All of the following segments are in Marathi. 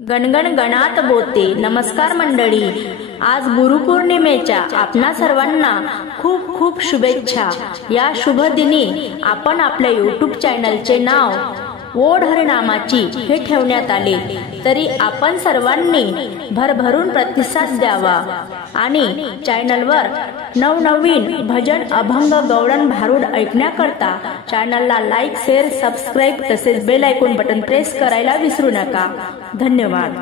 गणगण गणात बोते। नमस्कार मंडळी, आज गुरुपौर्णिमेच्या आपणा सर्वांना खूप खूप शुभेच्छा। या शुभ दिनी आपण आपल्या YouTube चॅनलचे नाव ओढ हरिनामाची हे ठेवण्यात आले, तरी आपण सर्वांनी भरभरून प्रतिसाद द्यावा आणि चॅनलवर नवनवीन भजन, अभंग, गवळण, भारुड ऐकण्याकरता चॅनलला लाईक, शेअर, सबस्क्राईब तसेच बेल आयकॉन बटन प्रेस करायला विसरू नका। धन्यवाद।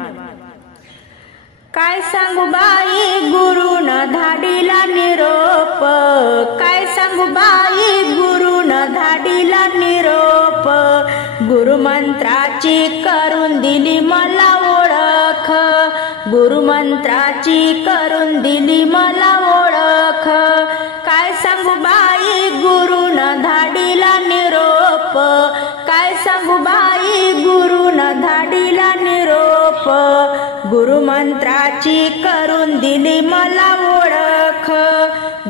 काय सांगू बाई गुरुन धाडीला निरोप, काय सांगू बाई गुरुन धाडीला निरोप, गुरुमंत्राची करून दिली मला ओळख, गुरुमंत्राची करून दिली मला ओळख, काय सांगू बाई गुरुन धाडीला निरोप, काय सांगू बाई गुरुन धाडीला निरोप, गुरुमंत्राची करून दिली मला ओळख,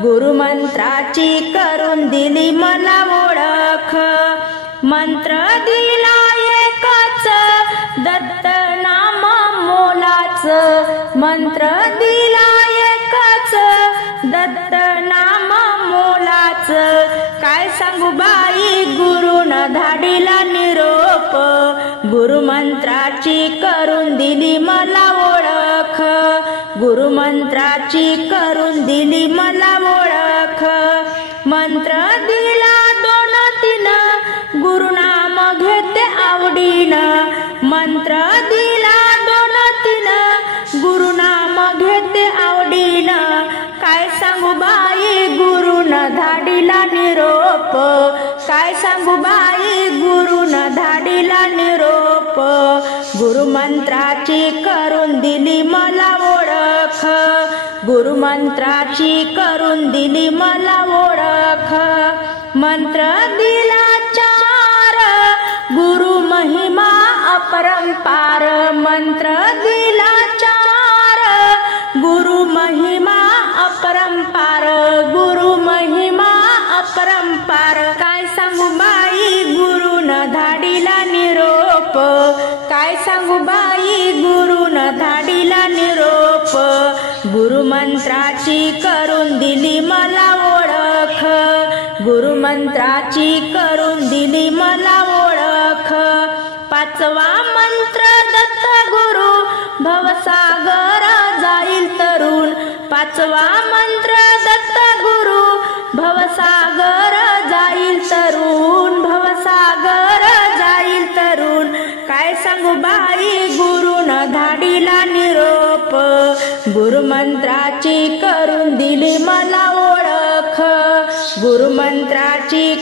गुरुमंत्राची करून दिली मला ओळख, मंत्र दिला एकच दत्त नाम मोलाच, मंत्र दिला एकच दत्त नाम मोलाच, काय सांगू बाई गुरुन धाडीला निरोप, गुरुमंत्राची करून दिली मला ओळख, गुरुमंत्राची करून दिली मला ओळख, मंत्र दिला 2-3 गुरुनाम घेते आवडीन, मंत्र दिला 2-3 गुरुनाम घेते आवडीन, काय सांगू बाई गुरुन धाडीला निरोप, काय सांगू बाई गुरुन धाडीला निरोप, गुरुमंत्राची करून दिली मला ओळख, गुरुमंत्राची करून दिली मला ओळख, मंत्र दिला 4 गुरु महिमा अपरंपार, मंत्र दिला 4 गुरु महिमा अपरंपार, गुरु महिमा अपरंपार, काय सांगू बाई गुरुन धाडीला निरोप, काय सांगू बाई गुरुन धाडीला निरोप, गुरुमंत्राची करून दिली मला ओळख, गुरुमंत्राची करून दिली मला ओळख, 5वा मंत्र दत्त गुरु भवसागर जाईल तरुण, 5वा मंत्र दत्त गुरु भवसागर जाईल तरुण, भवसागर जाईल तरुण, काय सांगू बाई गुरुन धाडीला निरोप, गुरुमंत्राची करून दिली मला ओळख, गुरुमंत्राची